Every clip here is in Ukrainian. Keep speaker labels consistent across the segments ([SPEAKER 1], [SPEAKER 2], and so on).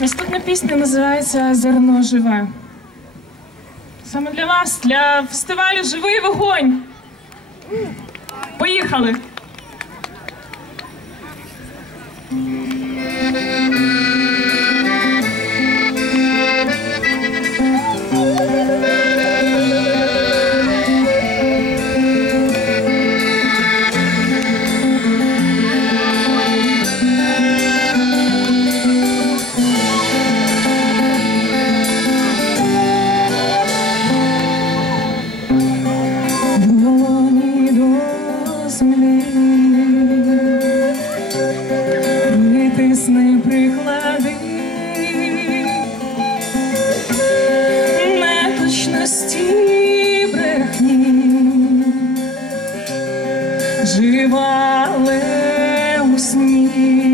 [SPEAKER 1] Наступна пісня називається Зерно живе. Саме для вас, для фестивалю Живий вогонь. Поїхали! Притисни приклади, неточності брехні, жива але у сні,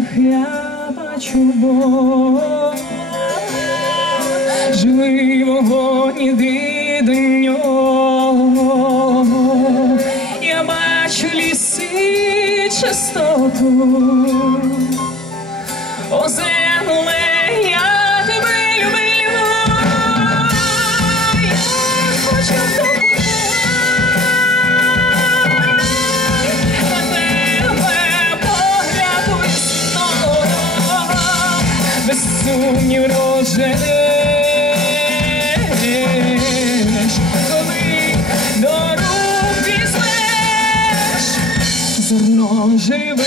[SPEAKER 1] очах я бачу Бога, живий вогонь, іди до нього. Я бачу ліси чистоту, о сумнів рожеш, коли до рук візьмеш, зерно живе,